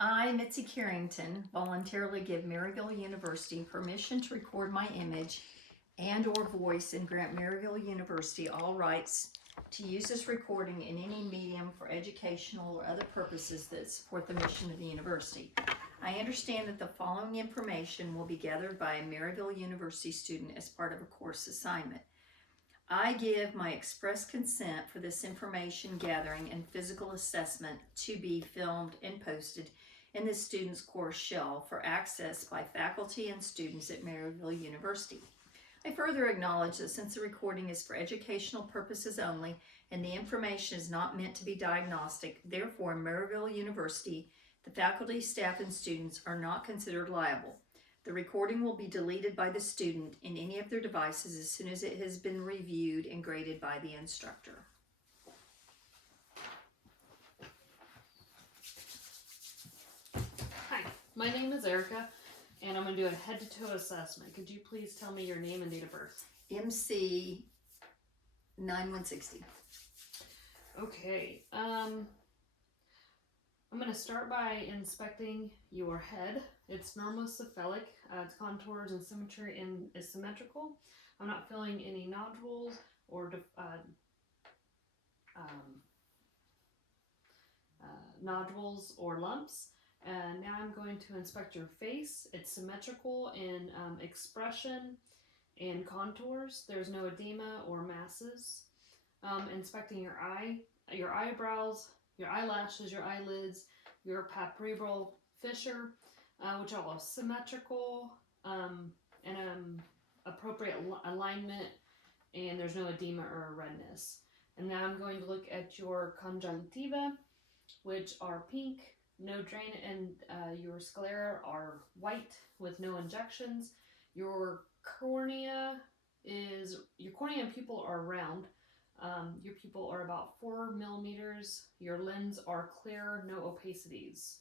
I, Mitzi Carrington, voluntarily give Maryville University permission to record my image and/or voice and grant Maryville University all rights to use this recording in any medium for educational or other purposes that support the mission of the university. I understand that the following information will be gathered by a Maryville University student as part of a course assignment. I give my express consent for this information gathering and physical assessment to be filmed and posted in the student's course shell for access by faculty and students at Maryville University. I further acknowledge that since the recording is for educational purposes only and the information is not meant to be diagnostic, therefore Maryville University, the faculty, staff, and students are not considered liable. The recording will be deleted by the student in any of their devices as soon as it has been reviewed and graded by the instructor. Hi, my name is Erica, and I'm going to do a head-to-toe assessment. Could you please tell me your name and date of birth? MC 9160. Okay, I'm going to start by inspecting your head. It's normocephalic, its contours and symmetry is symmetrical. I'm not feeling any nodules or nodules or lumps. And now I'm going to inspect your face. It's symmetrical in expression and contours. There's no edema or masses. Inspecting your eyebrows, your eyelashes, your eyelids, your palpebral fissure, which are all symmetrical and appropriate alignment, and there's no edema or redness. And now I'm going to look at your conjunctiva, which are pink, no drain, and your sclera are white with no injections. Your cornea and pupil are round. Your pupil are about 4 millimeters. Your lens are clear, no opacities.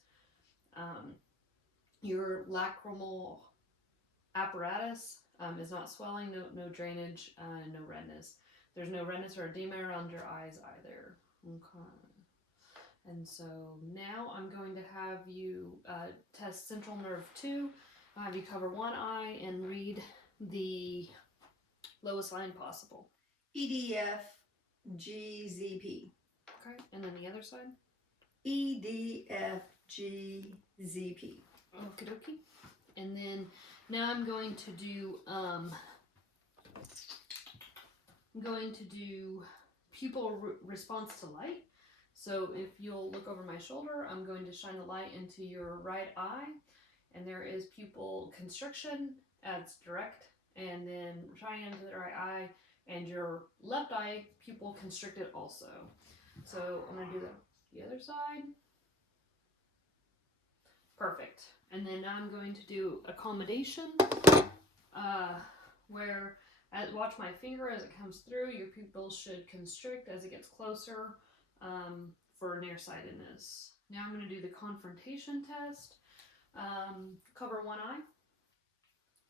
Your lacrimal apparatus is not swelling, no drainage, no redness. There's no redness or edema around your eyes either. Okay. And so now I'm going to have you test central nerve 2. I'll have you cover one eye and read the lowest line possible. EDF GZP. Okay, and then the other side? EDF GZP. Okie dokie. And then now I'm going to do pupil response to light. So if you'll look over my shoulder, I'm going to shine the light into your right eye, and there is pupil constriction as direct, and then shine into the right eye, and your left eye pupil constricted also. So I'm going to do the other side. Perfect. And then now I'm going to do accommodation, where watch my finger as it comes through. Your pupil should constrict as it gets closer for nearsightedness. Now I'm going to do the confrontation test. Cover one eye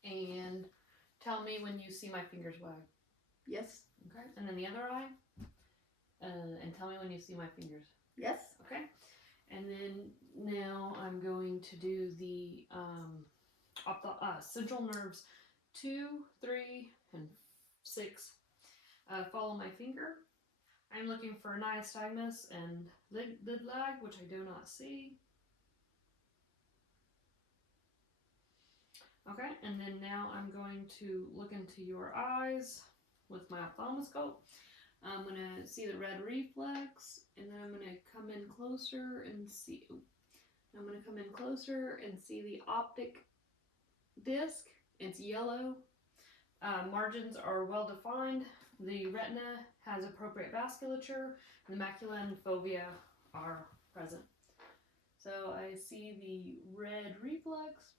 and tell me when you see my fingers wag. Yes. Okay. And then the other eye, and tell me when you see my fingers. Yes. Okay. And then now I'm going to do the central nerves 2, 3, and 6. Follow my finger. I'm looking for nystagmus and lid lag, which I do not see. Okay, and then now I'm going to look into your eyes with my ophthalmoscope. I'm going to see the red reflex, and then I'm going to come in closer and see. I'm going to come in closer and see the optic disc. It's yellow. Margins are well defined. The retina has appropriate vasculature. The macula and fovea are present. So I see the red reflex.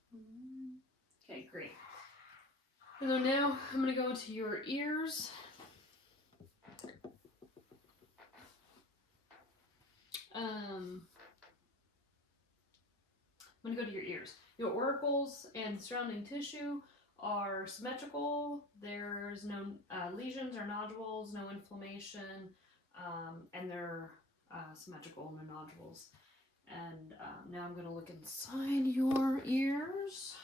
Okay, great. And so now I'm going to go into your ears. I'm going to go to your ears. Your auricles and surrounding tissue are symmetrical. There's no lesions or nodules, no inflammation, and they're symmetrical, no nodules. And Now I'm going to look inside your ears,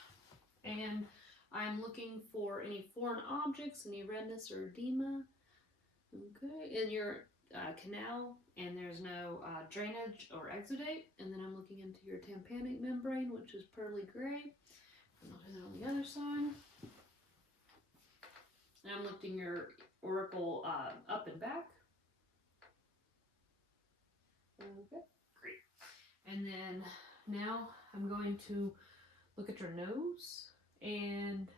and I'm looking for any foreign objects, any redness or edema. Okay, in your canal, and there's no drainage or exudate. And then I'm looking into your tympanic membrane, which is pearly gray. And I'll do that on the other side. And I'm lifting your auricle up and back. Okay, great. And then now I'm going to look at your nose, and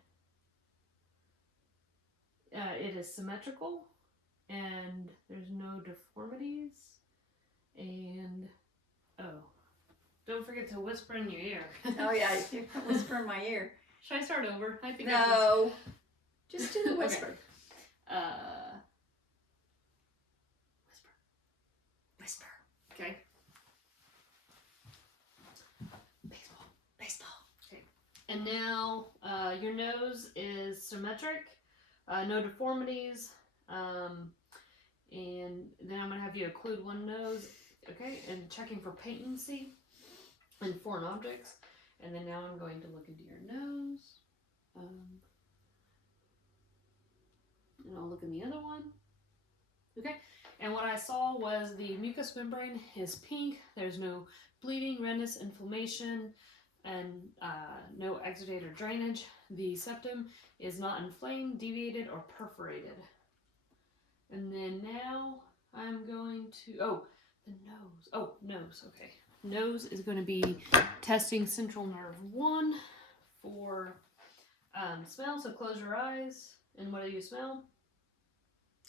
it is symmetrical, and there's no deformities. And don't forget to whisper in your ear. Oh yeah, you can whisper in my ear. Should I start over? I think No, just do the whisper. Okay. Whisper. Okay. Baseball. Okay. And now your nose is symmetric, no deformities, and then I'm going to have you occlude one nose, okay, and checking for patency and foreign objects. And then now I'm going to look into your nose, and I'll look in the other one. Okay, and what I saw was the mucous membrane is pink. There's no bleeding, redness, inflammation, and no exudate or drainage. The septum is not inflamed, deviated, or perforated. And then now I'm going to, the nose. Oh, nose, okay. Nose is going to be testing central nerve 1 for smell. So close your eyes, and what do you smell?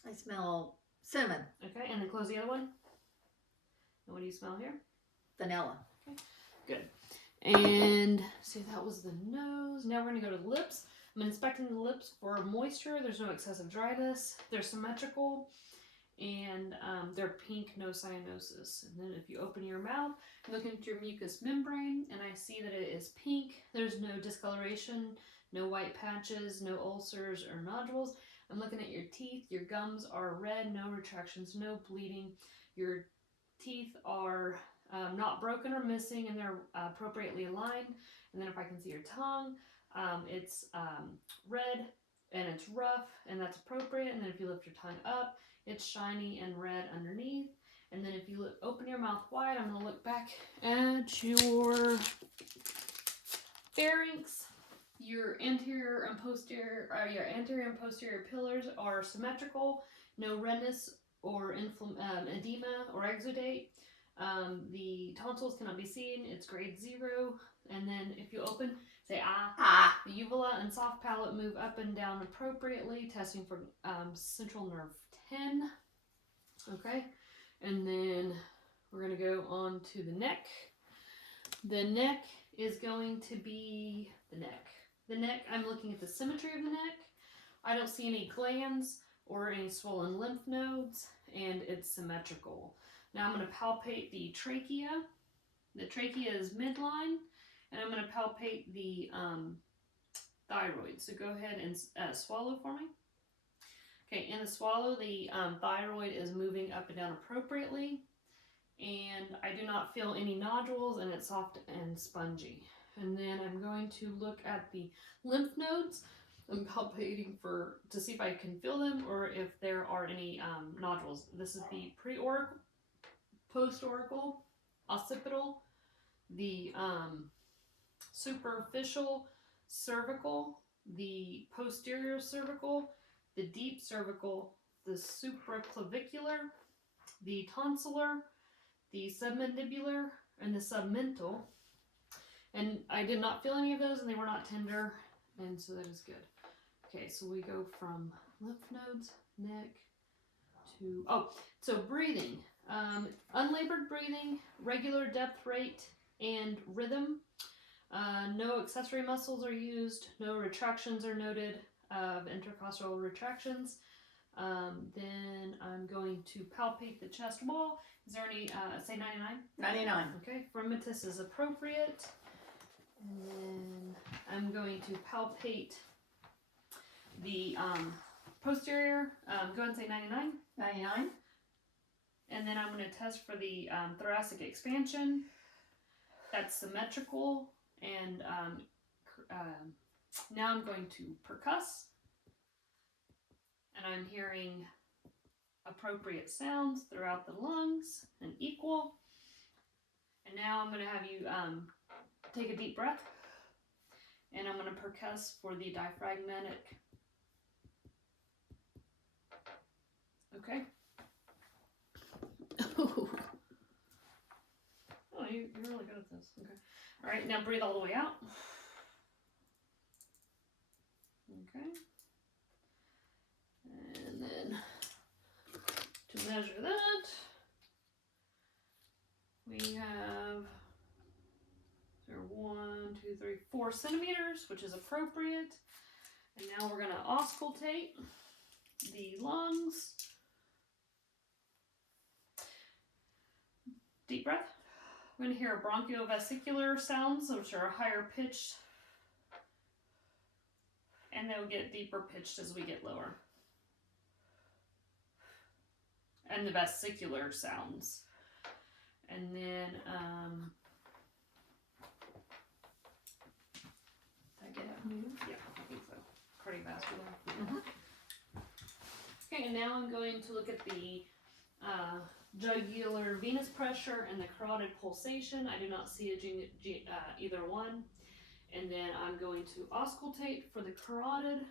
I smell cinnamon. Okay, and then close the other one. And what do you smell here? Vanilla. Okay, good. And see, that was the nose. Now we're going to go to the lips. I'm inspecting the lips for moisture. There's no excessive dryness. They're symmetrical, and they're pink, no cyanosis. And then if you open your mouth, look into your mucous membrane, and I see that it is pink. There's no discoloration, no white patches, no ulcers or nodules. I'm looking at your teeth. Your gums are red, no retractions, no bleeding. Your teeth are not broken or missing, and they're appropriately aligned. And then if I can see your tongue, it's red and it's rough, and that's appropriate. And then if you lift your tongue up, it's shiny and red underneath. And then if you open your mouth wide, I'm going to look back at your pharynx. Your anterior and posterior pillars are symmetrical, no redness or edema or exudate. The tonsils cannot be seen, it's grade 0. And then if you open, say ah. Ah. The uvula and soft palate move up and down appropriately, testing for central nerve 10. Okay, and then we're going to go on to the neck. The neck is going to be the neck. The neck, I'm looking at the symmetry of the neck. I don't see any glands or any swollen lymph nodes, and it's symmetrical. Now I'm going to palpate the trachea. The trachea is midline, and I'm going to palpate the thyroid. So go ahead and swallow for me. Okay, in the swallow, the thyroid is moving up and down appropriately, and I do not feel any nodules, and it's soft and spongy. And then I'm going to look at the lymph nodes. I'm palpating to see if I can feel them or if there are any nodules. This is the pre-auricle, post-auricle, occipital, the superficial cervical, the posterior cervical, the deep cervical, the supraclavicular, the tonsillar, the submandibular, and the submental. And I did not feel any of those, and they were not tender, and so that is good. Okay, so we go from lymph nodes, neck, to, so breathing. Unlabored breathing, regular depth rate, and rhythm. No accessory muscles are used, no retractions are noted of intercostal retractions. Then I'm going to palpate the chest wall. Is there any, say 99? 99. Okay, fremitus is appropriate. And then I'm going to palpate the posterior. Go ahead and say 99. 99. And then I'm going to test for the thoracic expansion. that's symmetrical, and now I'm going to percuss, and I'm hearing appropriate sounds throughout the lungs and equal. And now I'm going to have you take a deep breath, and I'm going to percuss for the diaphragmatic. Okay. Oh, you're really good at this. Okay. All right, now breathe all the way out. Okay. And then to measure that, we have 1, 2, 3, 4 centimeters, which is appropriate. And now we're going to auscultate the lungs. Deep breath. We're going to hear bronchiovesicular sounds, which are higher pitched, and they'll get deeper pitched as we get lower. And the vesicular sounds. And then, did I get it? Yeah, I think so. Cardiovascular. Mm-hmm. Okay, and now I'm going to look at the jugular venous pressure and the carotid pulsation. I do not see either one. And then I'm going to auscultate for the carotid.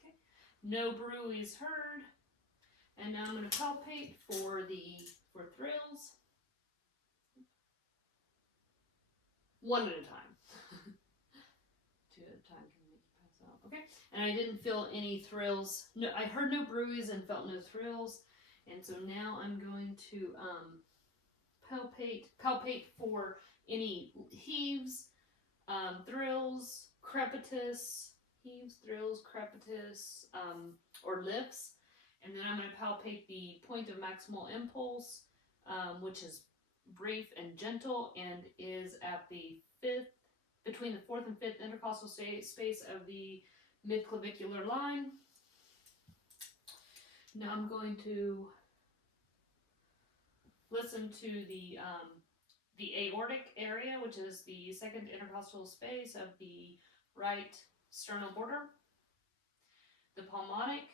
Okay. No bruits heard. And now I'm going to palpate for thrills. One at a time. Two at a time can make you pass out. Okay. And I didn't feel any thrills. No, I heard no bruits and felt no thrills. And so now I'm going to palpate for any heaves, thrills, crepitus, or lifts. And then I'm going to palpate the point of maximal impulse, which is brief and gentle, and is at the between the 4th and 5th intercostal space of the midclavicular line. Now I'm going to listen to the aortic area, which is the 2nd intercostal space of the right sternal border, the pulmonic,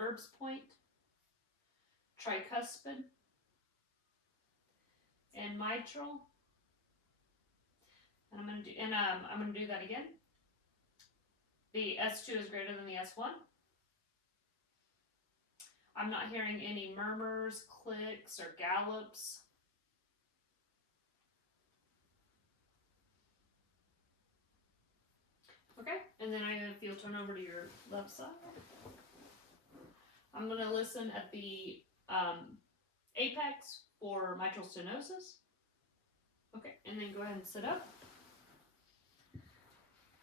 Erb's point, tricuspid, and mitral. And I'm going to do that again. The S2 is greater than the S1. I'm not hearing any murmurs, clicks, or gallops. Okay, and then if you'll turn over to your left side. I'm going to listen at the apex for mitral stenosis. Okay, and then go ahead and sit up.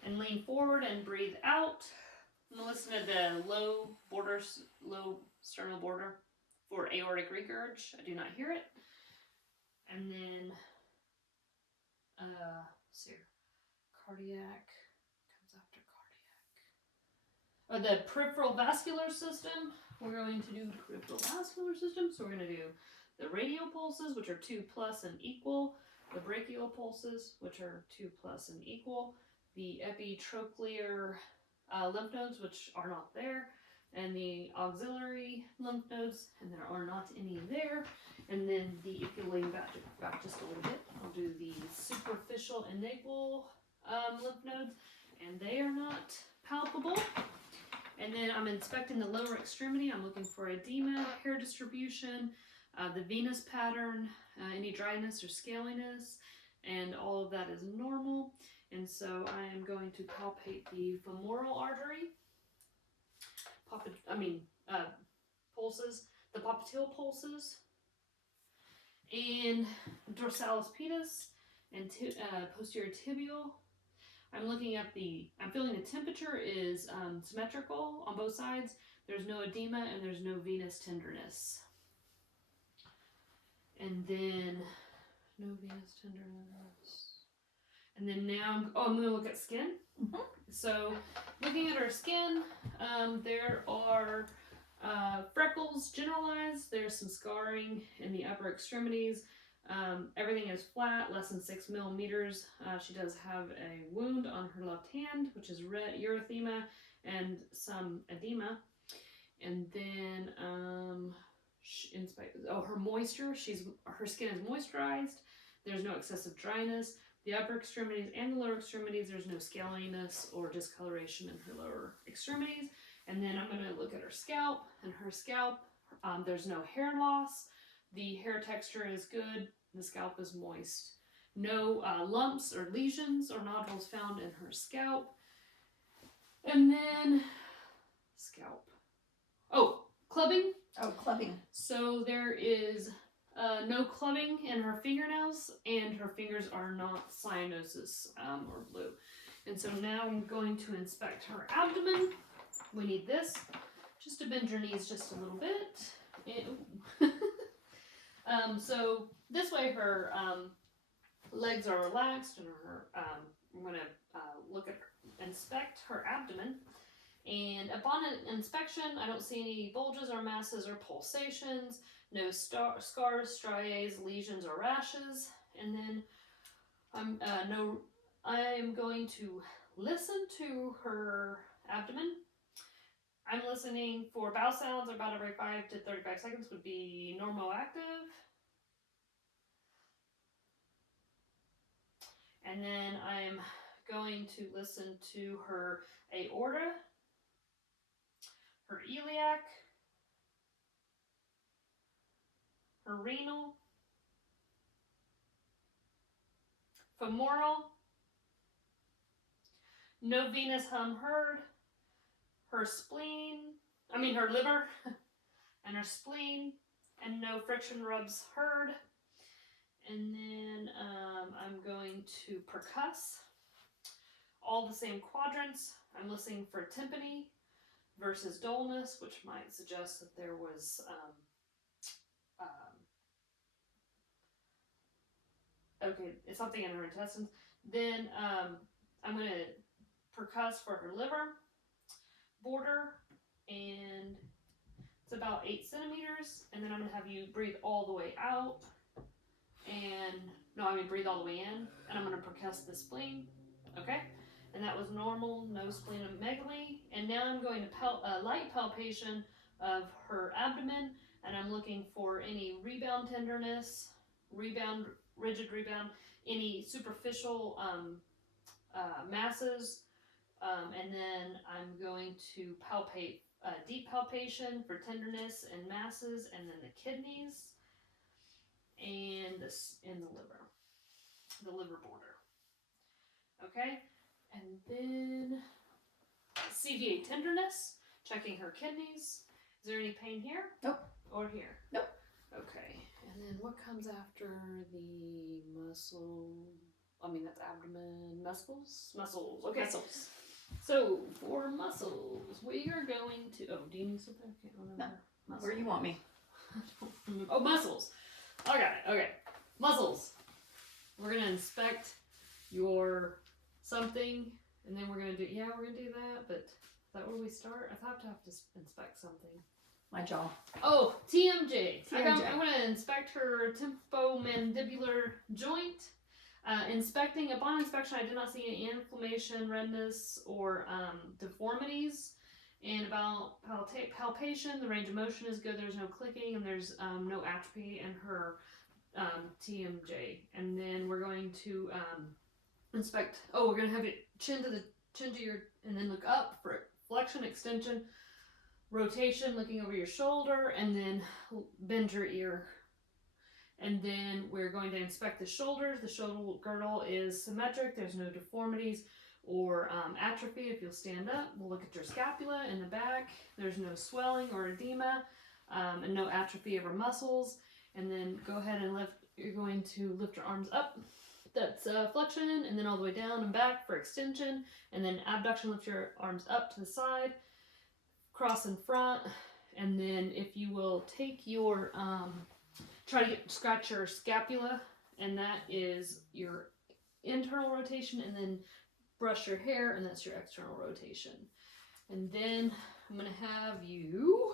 And lean forward and breathe out. I'm going to listen to the low sternal border for aortic regurg. I do not hear it. And then, cardiac comes after cardiac. The peripheral vascular system. We're going to do peripheral vascular system. So we're going to do the radial pulses, which are 2+ and equal. The brachial pulses, which are 2+ and equal. The epitrochlear lymph nodes, which are not there, and the auxiliary lymph nodes, and there are not any there. And then if you lean back just a little bit, I'll do the superficial enagral lymph nodes, and they are not palpable. And then I'm inspecting the lower extremity. I'm looking for edema, hair distribution, the venous pattern, any dryness or scaliness, and all of that is normal. And so I am going to palpate the femoral artery, pulses, the popliteal pulses, and dorsalis pedis, and posterior tibial. I'm feeling the temperature is symmetrical on both sides. There's no edema and there's no venous tenderness. And then, no venous tenderness. And then now I'm going to look at skin. Mm-hmm. So looking at our skin, there are Freckles generalized. There's some scarring in the upper extremities. Everything is flat, less than 6 millimeters. She does have a wound on her left hand, which is red erythema and some edema. And then her moisture. Her skin is moisturized. There's no excessive dryness. The upper extremities and the lower extremities, there's no scaliness or discoloration in her lower extremities. And then I'm going to look at her scalp. And her scalp, there's no hair loss. The hair texture is good. The scalp is moist. No lumps or lesions or nodules found in her scalp. And then scalp. Oh, clubbing. Oh, clubbing. So there is no clubbing in her fingernails, and her fingers are not cyanosis or blue. And so now I'm going to inspect her abdomen. We need this just to bend your knees just a little bit. So this way her legs are relaxed, and I'm going to inspect her abdomen. And upon an inspection, I don't see any bulges or masses or pulsations, no scars, striations, lesions, or rashes. And then I'm going to listen to her abdomen. I'm listening for bowel sounds about every 5 to 35 seconds would be normal active. And then I'm going to listen to her aorta, her iliac, her renal, femoral, no venous hum heard, her liver, and her spleen, and no friction rubs heard. And then I'm going to percuss all the same quadrants. I'm listening for tympany versus dullness, which might suggest that there was it's something in her intestines. Then I'm going to percuss for her liver border, and it's about 8 centimeters. And then I'm going to have you breathe all the way out, breathe all the way in, and I'm going to percuss the spleen. Okay. And that was normal, no splenomegaly. And now I'm going to light palpation of her abdomen, and I'm looking for any rebound tenderness, rigid rebound, any superficial masses, and then I'm going to palpate deep palpation for tenderness and masses, and then the kidneys and the liver border. Okay. And then CVA tenderness, checking her kidneys. Is there any pain here? Nope. Or here? Nope. Okay. And then what comes after the muscle? That's abdomen. Muscles. Okay. Muscles. So for muscles, we are going to. Oh, do you need something? I can't remember. No. Where do you want me? Oh, muscles. I got it. Okay. Muscles. We're going to inspect your something, and then we're gonna do that, but is that where we start? I have to inspect something. My jaw. Oh, TMJ. TMJ. I'm gonna inspect her temporomandibular joint. Upon inspection, I did not see any inflammation, redness, or deformities. And about palpation, the range of motion is good. There's no clicking, and there's no atrophy in her TMJ. And then we're going to inspect. Oh, we're gonna have it chin to your, and then look up for flexion, extension, rotation, looking over your shoulder, and then bend your ear. And then we're going to inspect the shoulders. The shoulder girdle is symmetric. There's no deformities or atrophy. If you'll stand up, we'll look at your scapula in the back. There's no swelling or edema, and no atrophy of our muscles. And then go ahead and lift. You're going to lift your arms up. That's flexion, and then all the way down and back for extension, and then abduction. Lift your arms up to the side, cross in front, and then if you will take your try to scratch your scapula, and that is your internal rotation, and then brush your hair, and that's your external rotation. And then I'm gonna have you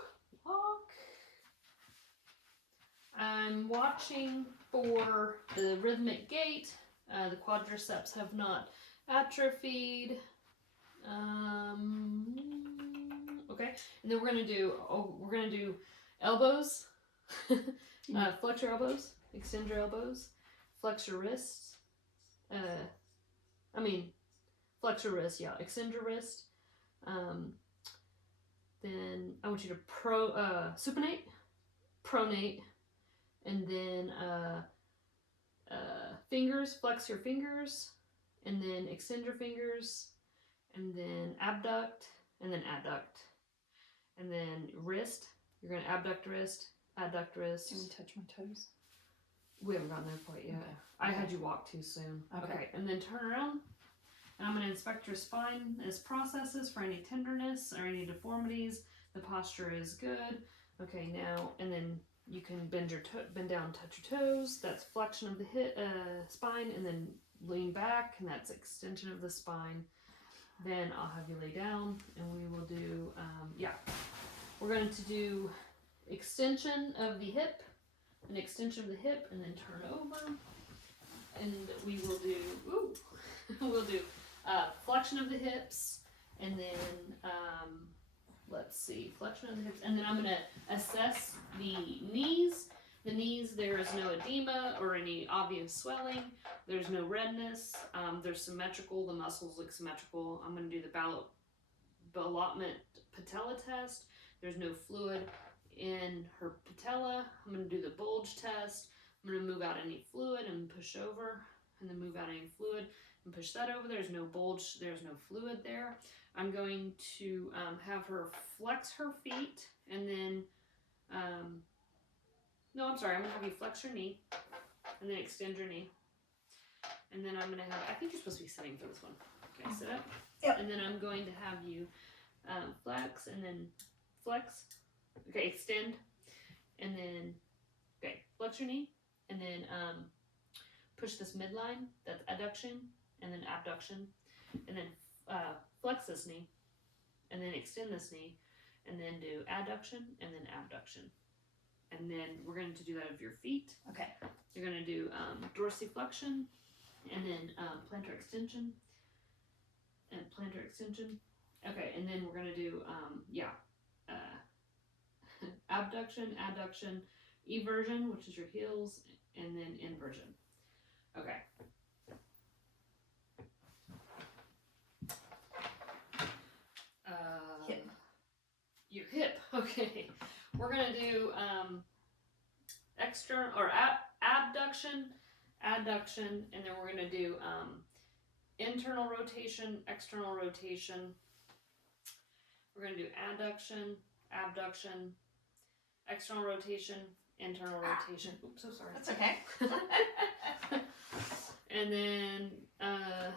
I'm watching for the rhythmic gait. The quadriceps have not atrophied. Okay, and then we're gonna do elbows. Flex your elbows, extend your elbows, flex your wrists. Flex your wrist. Yeah, extend your wrist. Then I want you to supinate, pronate, and then fingers. Flex your fingers, and then extend your fingers, and then abduct, and then adduct, and then wrist. You're gonna abduct wrist, adduct wrist. Can we touch my toes? We haven't gotten there quite yet. Okay. I had you walk too soon. Okay. And then turn around. And I'm going to inspect your spine as processes for any tenderness or any deformities. The posture is good. Okay, now, and then you can bend down, touch your toes. That's flexion of the spine, and then lean back, and that's extension of the spine. Then I'll have you lay down, and we will do, we're going to do extension of the hip, an extension of the hip, and then turn over. And we will do, we'll do flexion of the hips, and then, let's see, flexion of the hips, and then I'm going to assess the knees. The knees, there is no edema or any obvious swelling. There's no redness. They're symmetrical. The muscles look symmetrical. I'm going to do the allotment patella test. There's no fluid in her patella. I'm going to do the bulge test. I'm going to move out any fluid and push over, and then move out any fluid and push that over. There's no bulge, there's no fluid there. I'm going to have her flex her feet, and then, I'm going to have you flex your knee, and then extend your knee. And then I'm going to have, I think you're supposed to be sitting for this one. Okay, sit up. Yep. And then I'm going to have you flex, and then flex. Okay, extend, and then, okay, flex your knee. And then push this midline, that's adduction, and then abduction, and then flex this knee, and then extend this knee, and then do adduction, and then abduction. And then we're going to do that of your feet. Okay. You're going to do dorsiflexion, and then plantar extension, and plantar extension. Okay, and then we're going to do, abduction, adduction, eversion, which is your heels, and then inversion. Okay. Hip. Your hip. Okay. We're gonna do external or abduction, adduction, and then we're gonna do internal rotation, external rotation. We're gonna do adduction, abduction, external rotation, internal rotation. Oops, so sorry. That's okay. And then I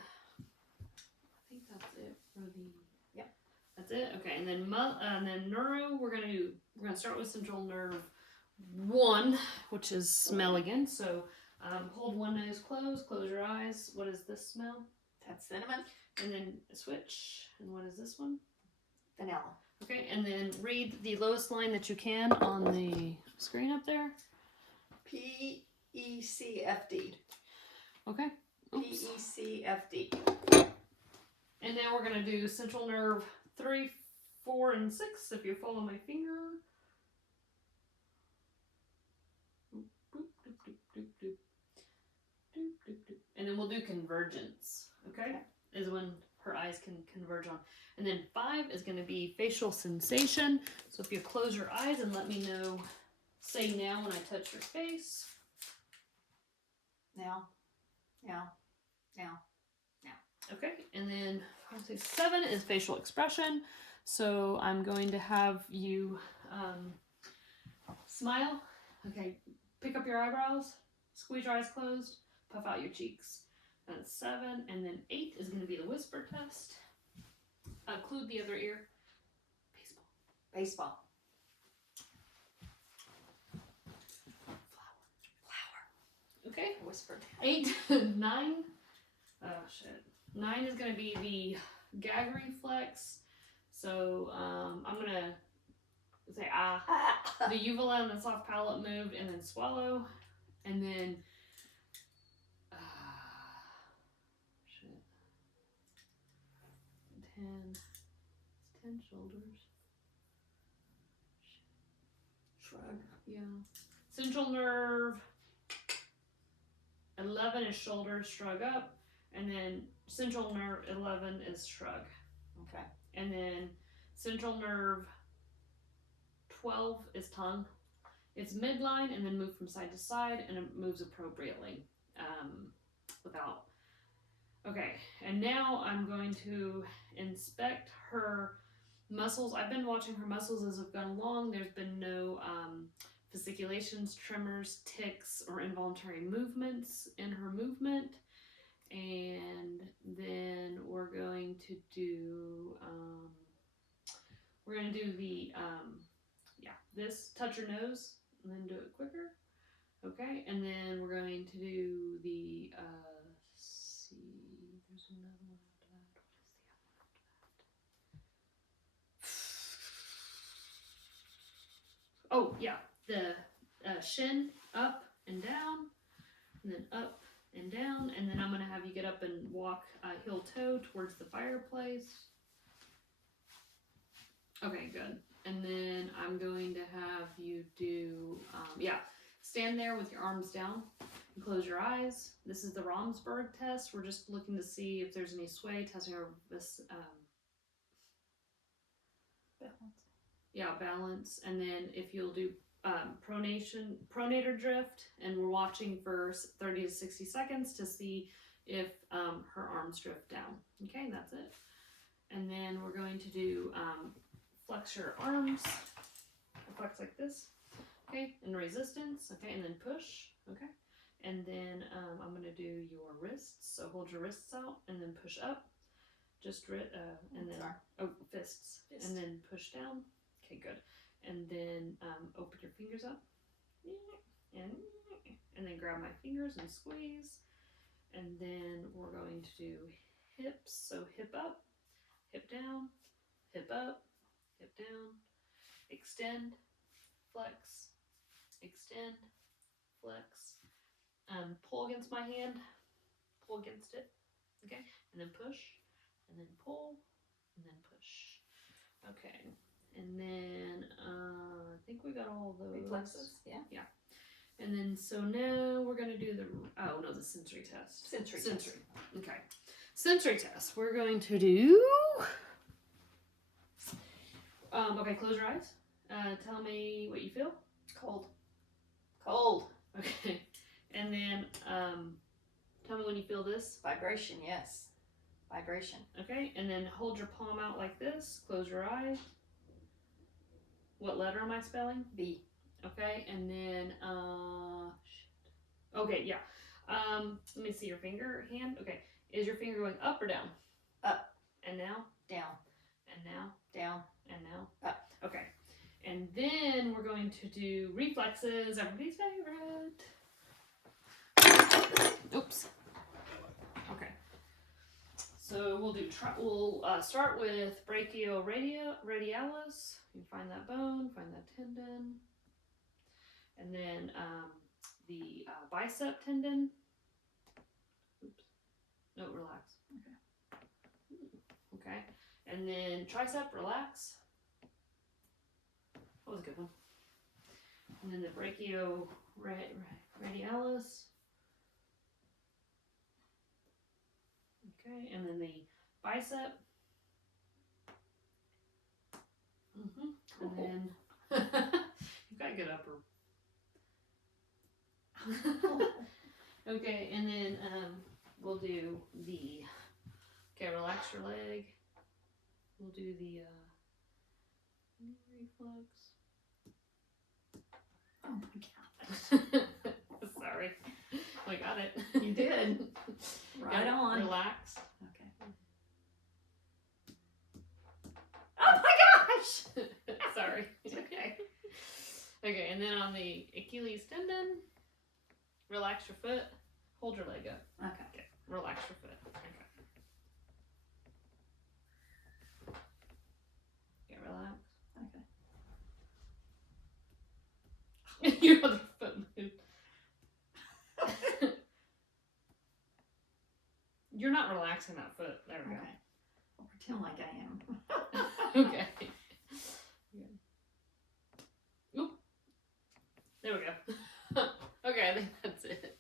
think that's it for the. Yep. That's it. Okay, and then neuro. We're gonna start with central nerve 1, which is smell again. So hold one nose closed. Close your eyes. What is this smell? That's cinnamon. And then switch. And what is this one? Vanilla. Okay, and then read the lowest line that you can on the screen up there. PECFD. Okay. Oops. PECFD. And now we're going to do central nerve 3, 4, and 6, if you follow my finger. And then we'll do convergence, okay? Is when her eyes can converge on. And then 5 is going to be facial sensation. So if you close your eyes and let me know, say now when I touch your face. Now. Now. Now. Okay, and then 5, 6, 7 is facial expression. So I'm going to have you smile. Okay, pick up your eyebrows, squeeze your eyes closed, puff out your cheeks. That's 7, and then 8 is going to be the whisper test. Occlude the other ear. Baseball. Flower. Okay. Whispered. 8, 9. Oh shit. 9 is going to be the gag reflex. So I'm going to say ah. The uvula and the soft palate moved, and then swallow, and then shit. 10 shoulders. Shrug. Yeah. Central nerve. 11 is shoulder, shrug up, and then central nerve 11 is shrug. Okay. And then central nerve 12 is tongue. It's midline and then move from side to side, and it moves appropriately without. Okay, and now I'm going to inspect her muscles. I've been watching her muscles as we've gone along. There's been no fasciculations, tremors, tics, or involuntary movements in her movement. And then we're going to do the this, touch her nose and then do it quicker. Okay, and then we're going to do the see, there's another one after that. What is the other one after that? Oh yeah, the shin up and down, and then up and down, and then I'm gonna have you get up and walk heel toe towards the fireplace. Okay, good. And then I'm going to have you do, stand there with your arms down and close your eyes. This is the Romsberg test. We're just looking to see if there's any sway, testing our balance. And then if you'll do pronator drift, and we're watching for 30 to 60 seconds to see if her arms drift down. Okay, that's it. And then we're going to do flex your arms, flex like this, okay, and resistance, okay, and then push, okay, and then I'm going to do your wrists, so hold your wrists out, and then push up, and then, fists, and then push down, okay, good, and then open your fingers up, and then grab my fingers and squeeze, and then we're going to do hips, so hip up, hip down, hip up, hip down, extend, flex, extend, flex, pull against my hand, pull against it, okay, and then push, and then pull, and then push, okay, and then I think we got all those. Reflexes, yeah. Yeah, and then so now we're going to do the sensory test. Sensory. Okay, sensory test. We're going to do. Okay, close your eyes. Tell me what you feel. Cold. Okay, and then tell me when you feel this. Vibration, yes. Vibration. Okay, and then hold your palm out like this. Close your eyes. What letter am I spelling? B. Okay, and then Okay, yeah. Let me see your hand. Okay, is your finger going up or down? Up. And now? Down. And now? Down. And now? Up. Okay. And then we're going to do reflexes, everybody's favorite. Oops. Okay. So we'll start with brachioradialis. You find that bone, find that tendon. And then the bicep tendon. Oops. No, relax. Okay. Okay. And then tricep, relax. That was a good one. And then the brachioradialis. Okay, and then the bicep. Cool. And then you've got a good upper. Okay, and then we'll do the. Okay, relax your leg. We'll do the knee reflex. Oh my gosh. Sorry. I got it. You did. Right Yeah, on. Relax. Okay. Oh my gosh! Sorry. It's okay. Okay, and then on the Achilles tendon, relax your foot. Hold your leg up. Okay. Relax your foot. Okay. Okay, relax. Okay. Your other foot moved. You're not relaxing that foot. There we Okay. I'll pretend like I am. go. Okay. Oop. There we go. Okay, I think that's it.